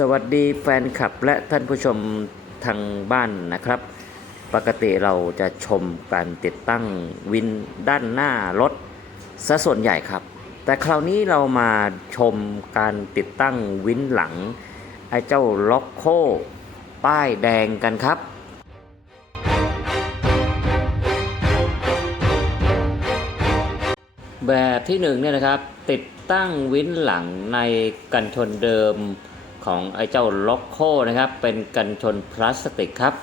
สวัสดีแฟนคลับและท่านผู้ชมทางบ้านนะครับ ปกติเราจะชมการติดตั้งวินด้านหน้ารถซะส่วนใหญ่ครับ แต่คราวนี้เรามาชมการติดตั้งวินหลัง ไอ้เจ้าล็อกโค ป้ายแดงกันครับแบบที่หนึ่งเนี่ยนะครับติดตั้งวินหลังในกันชนเดิม ของไอ้เจ้าล็อกโคนะครับ เป็นกันชนพลาสติกครับ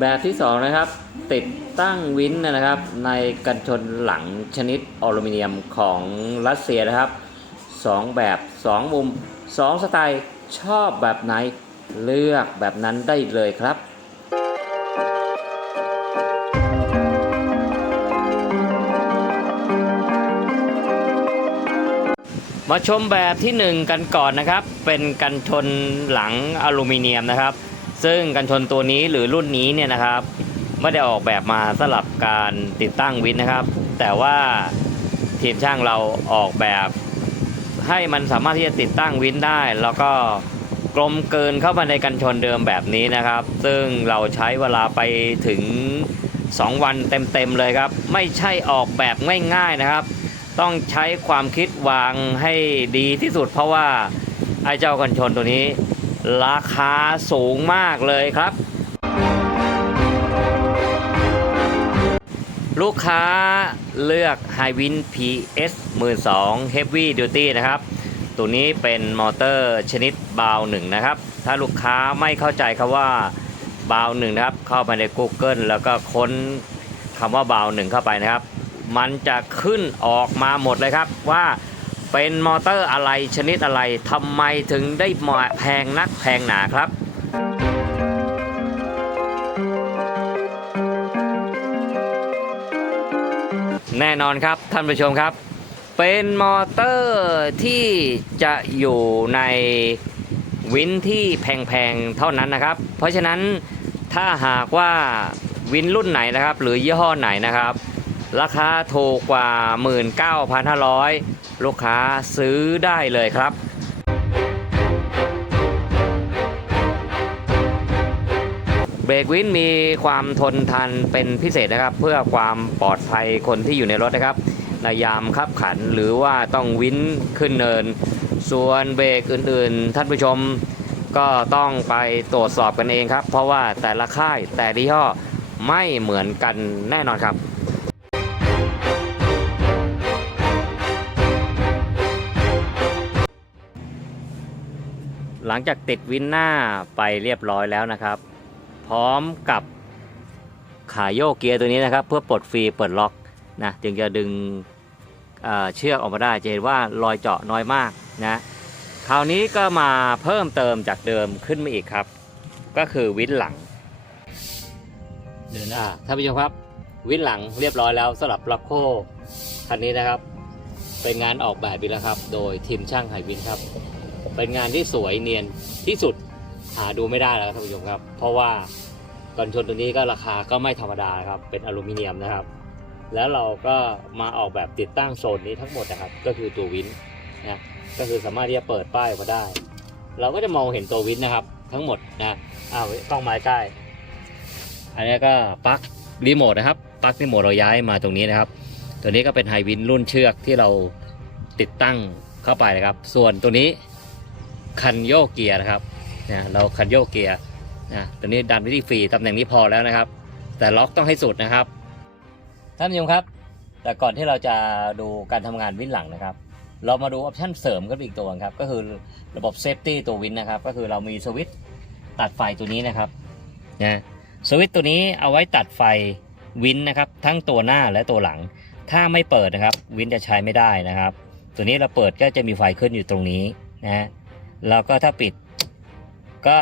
แบบที่สองนะครับติดตั้งวินนะครับ ในกันชนหลังชนิดอลูมิเนียมของรัสเซียนะครับสองแบบสองมุมสองสไตล์ชอบแบบไหนเลือกแบบนั้นได้เลยครับ มาชมแบบที่ 1 กันก่อนนะครับ เป็นกันชนหลังอลูมิเนียมนะครับ ซึ่งกันชนตัวนี้หรือรุ่นนี้เนี่ยนะครับไม่ได้ออกแบบมาสำหรับการติดตั้งวินนะครับ แต่ว่าทีมช่างเราออกแบบให้มันสามารถที่จะติดตั้งวินได้ แล้วก็กลมเกินเข้ามาในกันชนเดิมแบบนี้นะครับ ซึ่งเราใช้เวลาไปถึง 2 วันเต็มๆเลยครับ ไม่ใช่ออกแบบง่าย ๆนะครับ ต้องใช้ความคิดวางให้ดีที่สุด เพราะว่าไอ้เจ้ากันชนตัวนี้ ราคาสูงมากเลยครับ ลูกค้าเลือก h i w i n PS 12 Heavy Duty นะครับ ตัวนี้เป็นมอเตอร์ชนิดบาวหนึ่งนะครับ ถ้าลูกค้าไม่เข้าใจคำว่าบาวหนึ่งนะครับ เข้าไปใน Google แล้วก็ค้นคำว่าบาวหนึ่งเข้าไปนะครับ มันจะขึ้นออกมาหมดเลยครับว่าเป็นมอเตอร์อะไรชนิดอะไรทำไมถึงได้มาแพงนักแพงหนาครับแน่นอนครับท่านผู้ชมครับ เป็นมอเตอร์ที่จะอยู่ในวินที่แพงๆเท่านั้นนะครับ เพราะฉะนั้นถ้าหากว่าวินรุ่นไหนนะครับ หรือยี่ห้อไหนนะครับ ราคาถูกกว่า 19,500 ลูกค้าซื้อได้เลยครับเบรกวินมีความทนทานเป็นพิเศษนะครับ เพื่อความปลอดภัยคนที่อยู่ในรถนะครับในยามขับขันหรือว่าต้องวินขึ้นเนิน ส่วนเบรกอื่นๆ ท่านผู้ชมก็ต้องไปตรวจสอบกันเองครับ เพราะว่าแต่ละค่ายแต่ละยี่ห้อไม่เหมือนกันแน่นอนครับ ลังจากติดวินหน้าไปเรียบร้อยแล้วนะครับ พร้อมกับขาโยกเกียร์ตัวนี้นะครับ เพื่อปลดฟรีเปิดล็อกนะจึงจะดึงเเชือกออกมาได้จะเห็นว่ารอยเจาะน้อยมากนะคราวนี้ก็มาเพิ่มเติมจากเดิมขึ้นมาอีกครับ ก็คือวินหลังเดินอ่าท่านผู้ชมครับ วินหลังเรียบร้อยแล้วสำหรับล็อกโคคันนี้นะครับ เป็นงานออกแบบอีกแล้วครับ โดยทีมช่างไหวินครับ เป็นงานที่สวยเนียนที่สุดหาดูไม่ได้แล้วครับท่านผู้ชมครับ เพราะว่ากันชนตัวนี้ก็ราคาก็ไม่ธรรมดาครับ เป็นอลูมิเนียมนะครับ แล้วเราก็มาออกแบบติดตั้งโซนนี้ทั้งหมดนะครับ ก็คือตัววินนะก็คือสามารถที่จะเปิดป้ายมาได้ เราก็จะมองเห็นตัววินนะครับ ทั้งหมดนะอ้าวกล้องม้ใกล้อันนี้ก็ปลั๊กรีโมทนะครับปลั๊กรีโมทเราย้ายมาตรงนี้นะครับ ตัวนี้ก็เป็นไฮวินรุ่นเชือกที่เราติดตั้งเข้าไปนะครับ ส่วนตัวนี้ คันโยกเกียร์นะครับนะเราคันโยกเกียร์นะตัวนี้ดันไปที่ฟรีตำแหน่งนี้พอแล้วนะครับ แต่ล็อกต้องให้สุดนะครับ ท่านผู้ชมครับ แต่ก่อนที่เราจะดูการทำงานวินหลังนะครับ เรามาดูออปชั่นเสริมกันอีกตัวครับ ก็คือระบบเซฟตี้ตัววินนะครับ ก็คือเรามีสวิตช์ตัดไฟตัวนี้นะครับนะสวิตช์ตัวนี้เอาไว้ตัดไฟวินนะครับ ทั้งตัวหน้าและตัวหลัง ถ้าไม่เปิดนะครับ วินจะใช้ไม่ได้นะครับ ตัวนี้เราเปิดก็จะมีไฟขึ้นอยู่ตรงนี้นะฮะ แล้วก็ถ้าปิดก็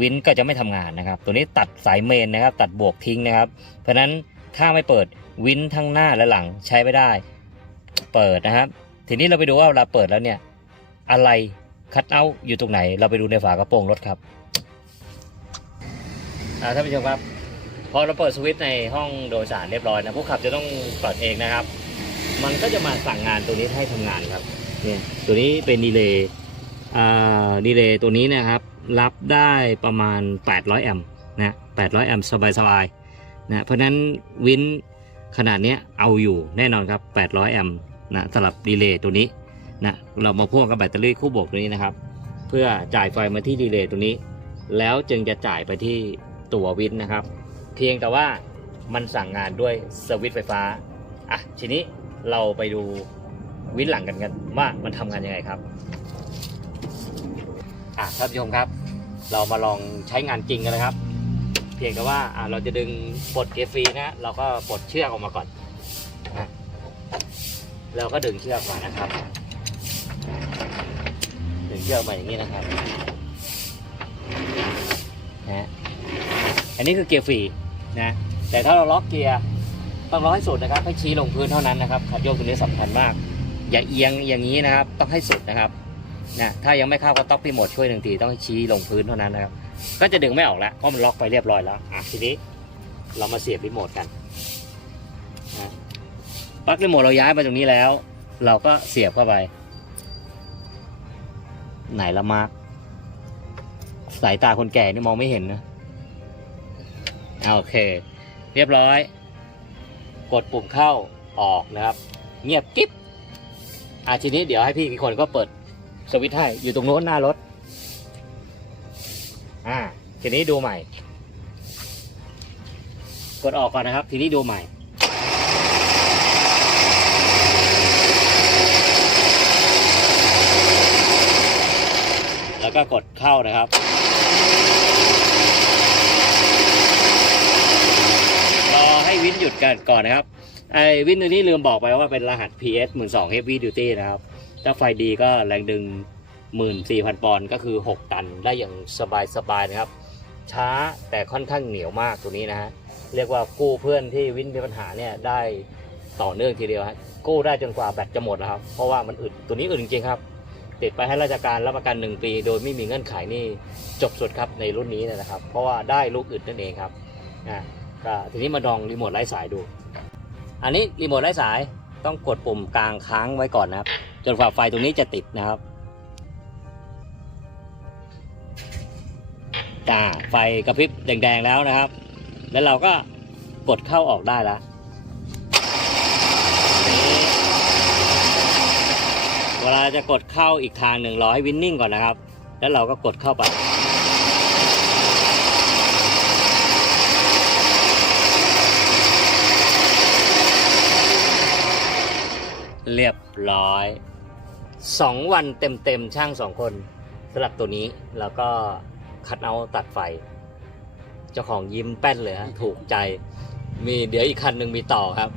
วินก็จะไม่ทำงานนะครับ ตัวนี้ตัดสายเมนนะครับ ตัดบวกทิ้งนะครับ เพราะฉะนั้นถ้าไม่เปิดวินทั้งหน้าและหลังใช้ไม่ได้ เปิดนะครับ ทีนี้เราไปดูว่าเราเปิดแล้วเนี่ยอะไรคัดเอาท์อยู่ตรงไหน เราไปดูในฝากระโปรงรถครับท่านผู้ชมครับ พอเราเปิดสวิตช์ในห้องโดยสารเรียบร้อยนะผู้ขับจะต้องเปิดเองนะครับ มันก็จะมาสั่งงานตัวนี้ให้ทำงานครับเนี่ยตัวนี้เป็นดีเลย์ ดีเลย์ตัวนี้นะครับ รับได้ประมาณ 800 แอมป์นะ800 แอมป์สบายๆนะเพราะฉะนั้นวินขนาดเนี้ยเอาอยู่แน่นอนครับ 800 แอมป์นะสำหรับดีเลย์ตัวนี้นะเรามาพ่วงกับแบตเตอรี่คู่บวกตัวนี้นะครับ เพื่อจ่ายไฟมาที่ดีเลย์ตัวนี้ แล้วจึงจะจ่ายไปที่ตัววินนะครับ เพียงแต่ว่ามันสั่งงานด้วยสวิตช์ไฟฟ้าอะทีนี้เราไปดูวินหลังกันกันว่ามันทำงานยังไงครับ อะท่านผู้ชมครับ เรามาลองใช้งานจริงกันนะครับ เพียงแต่ว่าอะเราจะดึงปลดเกยร์ฟรีนะเราก็ปลดเชือกออกมาก่อนอะเราก็ดึงเชือกมานะครับ ดึงเชือกมาอย่างนี้นะครับนะฮะอันนี้คือเกียร์ฟรีนะแต่ถ้าเราล็อกเกียร์ต้องล็อกให้สุดนะครับให้ชี้ลงพื้นเท่านั้นนะครับขัดโยกตัวนี้สำคัญมาก อย่าเอียงอย่างนี้นะครับ ต้องให้สุดนะครับ นะถ้ายังไม่เข้าก็ต้องพี่หมดช่วยหนึ่งทีต้องชี้ลงพื้นเท่านั้นนะครับก็จะดึงไม่ออกแล้วเพราะมันล็อกไปเรียบร้อยแล้วอะทีนี้เรามาเสียบรีโมทกันนะปลั๊กรีโมทเราย้ายมาตรงนี้แล้ว เราก็เสียบเข้าไป ไหนละมาร์คสายตาคนแก่นี่มองไม่เห็นนะอะโอเค เรียบร้อย กดปุ่มเข้าออกนะครับ เงียบกิ๊บอะทีนี้เดี๋ยวให้พี่อีกคนก็เปิด สวิตช์ให้อยู่ตรงโน้นหน้ารถ อ่า ทีนี้ดูใหม่ กดออกก่อนนะครับ ทีนี้ดูใหม่ แล้วก็กดเข้านะครับรอให้วินหยุดกันก่อนนะครับไอ้วินตัวนี้ลืมบอกไปว่าเป็นรหัส PS 12 Heavy Duty นะครับ ถ้าไฟดีก็แรงดึง 14,000 ปอนด์ก็คือ 6 ตันได้อย่างสบายๆนะครับ ช้าแต่ค่อนข้างเหนียวมากตัวนี้นะฮะเรียกว่ากู้เพื่อนที่วินมีปัญหาเนี่ยได้ต่อเนื่องทีเดียวฮะกู้ได้จนกว่าแบตจะหมดนะครับ เพราะว่ามันอึดตัวนี้อึดจริงๆครับ ติดไปให้ราชการรับประกัน 1 ปี โดยไม่มีเงื่อนไขนี่จบสุดครับในรุ่นนี้นะครับ เพราะว่าได้ลูกอึดนั่นเองครับอ่าก็ทีนี้มาลองรีโมทไร้สายดู อันนี้รีโมทไร้สายต้องกดปุ่มกลางค้างไว้ก่อนนะครับ จนกว่าไฟตรงนี้จะติดนะครับจ้าไฟกระพริบแดงๆแล้วนะครับ แล้วเราก็กดเข้าออกได้แล้วเวลาจะกดเข้าอีกทางหนึ่งรอให้วินนิ่งก่อนนะครับ แล้วเราก็กดเข้าไปเรียบร้อย สองวันเต็มๆ ช่างสองคนสำหรับตัวนี้แล้วก็คัดเอาท์ตัดไฟ เจ้าของยิ้มแป้นเลยฮะถูกใจ มีเดี๋ยวอีกคันหนึ่งมีต่อครับ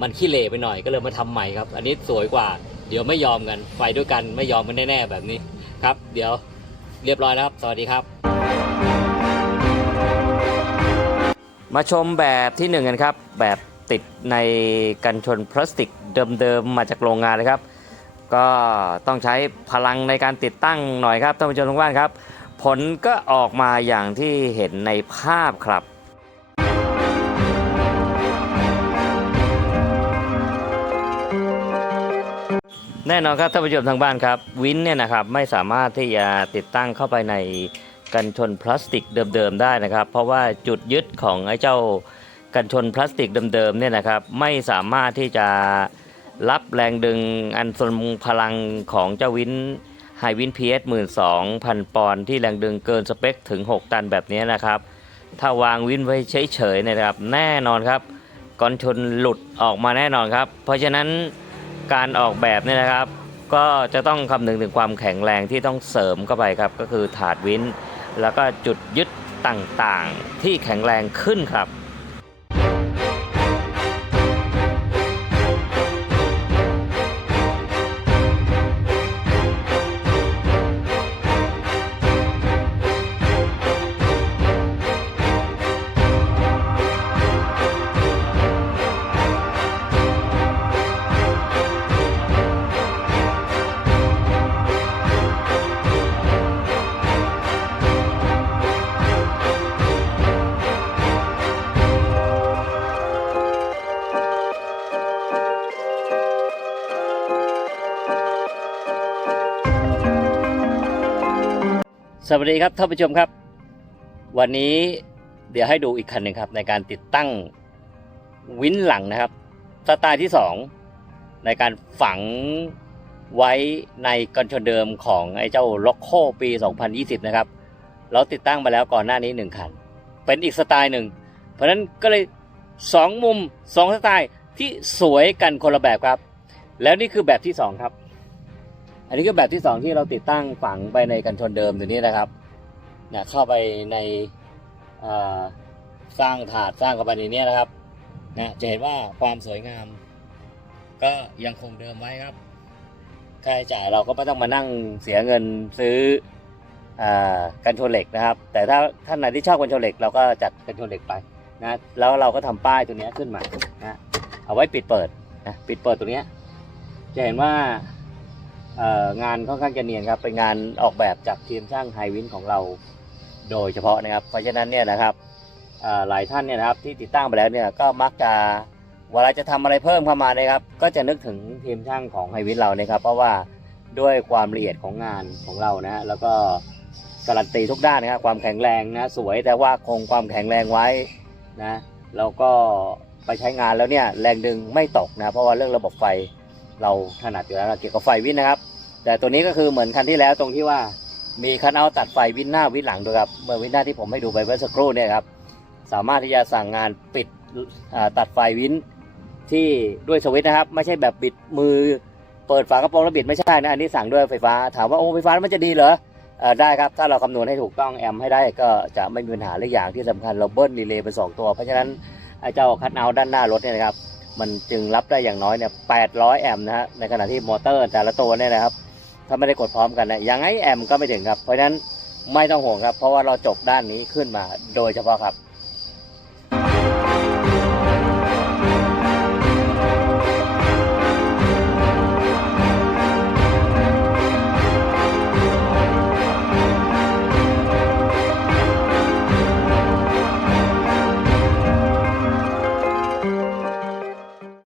มันขี้เหร่ไปหน่อยก็เลยมาทำใหม่ครับ อันนี้สวยกว่า เดี๋ยวไม่ยอมกันไฟด้วยกันไม่ยอมกันแน่ๆแบบนี้ครับ เดี๋ยวเรียบร้อยแล้วครับสวัสดีครับ มาชมแบบที่หนึ่งกันครับ แบบติดในกันชนพลาสติกเดิมๆมาจากโรงงานเลยครับ ก็ต้องใช้พลังในการติดตั้งหน่อยครับท่านผู้ชมทุกท่านครับ ผลก็ออกมาอย่างที่เห็นในภาพครับแน่นอนครับท่านผู้ชมทางบ้านครับ วินเนี่ยนะครับไม่สามารถที่จะติดตั้งเข้าไปในกันชนพลาสติกเดิมๆได้นะครับ เพราะว่าจุดยึดของไอ้เจ้ากันชนพลาสติกเดิมๆเนี่ยนะครับไม่สามารถที่จะ รับแรงดึงอันทรงพลังของเจ้าวินไฮวินพีเอสหมื่นสองพันปอนด์ที่แรงดึงเกินสเปคถึง 6 ตันแบบนี้นะครับ ถ้าวางวินไว้เฉยๆนะครับ แน่นอนครับกันชนหลุดออกมาแน่นอนครับ เพราะฉะนั้นการออกแบบเนี่ยนะครับ ก็จะต้องคำนึงถึงความแข็งแรงที่ต้องเสริมเข้าไปครับ ก็คือถาดวินแล้วก็จุดยึดต่างๆ ที่แข็งแรงขึ้นครับ วัสดีครับท่านผู้ชมครับ วันนี้เดี๋ยวให้ดูอีกคันหนึ่งครับ ในการติดตั้งวินหลังนะครับสไตล์ที่ 2 ในการฝังไว้ในกันชนเดิมของไอ้เจ้าล็อกโคปี 2020 นะครับ เราติดตั้งมาแล้วก่อนหน้านี้ 1 คัน เป็นอีกสไตล์หนึ่ง เพราะฉะนั้นก็เลย 2 มุม 2 สไตล์ที่สวยกันคนละแบบครับ แล้วนี่คือแบบที่ 2 ครับ อันนี้ก็แบบที่ 2 ที่เราติดตั้งฝังไปในกันชนเดิมตัวนี้นะครับเนี่ยเข้าไปในสร้างถาดสร้างเข้าไปในนี้นะครับนะจะเห็นว่าความสวยงาม ก็ยังคงเดิมไว้ครับค่าใช้จ่ายเราก็ไม่ต้องมานั่งเสียเงินซื้ออกันชนเหล็กนะครับ แต่ถ้าท่านไหนที่ชอบกันชนเหล็กเราก็จัดกันชนเหล็กไปนะแล้วเราก็ทำป้ายตัวนี้ขึ้นมานะเอาไว้ปิดเปิดนะปิดเปิดตัวนี้จะเห็นว่า งานค่อนข้างจะเนียนครับเป็นงานออกแบบจากทีมช่างไฮวินของเราโดยเฉพาะนะครับ เพราะฉะนั้นเนี่ยนะครับหลายท่านเนี่ยนะครับที่ติดตั้งไปแล้วเนี่ยก็มักจะเวลาจะทำอะไรเพิ่มเข้ามานะครับ ก็จะนึกถึงทีมช่างของไฮวิทเรานะครับ เพราะว่าด้วยความละเอียดของงานของเรานะฮะแล้วก็การันตีทุกด้านนะครับความแข็งแรงนะสวยแต่ว่าคงความแข็งแรงไว้นะแล้วก็ไปใช้งานแล้วเนี่ยแรงดึงไม่ตกนะเพราะว่าเรื่องระบบไฟ เราถนัดอยู่แล้วเกี่ยวกับไฟวินนะครับ แต่ตัวนี้ก็คือเหมือนคันที่แล้วตรงที่ว่ามีคันเอาตัดไฟวินหน้าวินหลังด้วยครับเมื่อวินหน้าที่ผมให้ดูไปเมื่อสักครู่เนี่ยครับสามารถที่จะสั่งงานปิดตัดไฟวินที่ด้วยสวิตนะครับ ไม่ใช่แบบบิดมือเปิดฝากระโปรงแล้วบิดไม่ใช่นะอันนี้สั่งด้วยไฟฟ้าถามว่าโอ้ไฟฟ้ามันจะดีเหรอได้ครับ ถ้าเราคำนวณให้ถูกต้องแอมป์ให้ได้ก็จะไม่มีปัญหาเรื่องอย่างที่สำคัญเราเบิ้ลดีเลย์เป็นสองตัว เพราะฉะนั้นไอ้เจ้าคัทเอาด้านหน้ารถเนี่ยนะครับ มันจึงรับได้อย่างน้อยเนี่ย800 แอมป์นะฮะ ในขณะที่มอเตอร์แต่ละตัวเนี่ยนะครับ ถ้าไม่ได้กดพร้อมกันนะยังไงแอมป์ก็ไม่ถึงครับ เพราะฉะนั้นไม่ต้องห่วงครับ เพราะว่าเราจบด้านนี้ขึ้นมาโดยเฉพาะครับ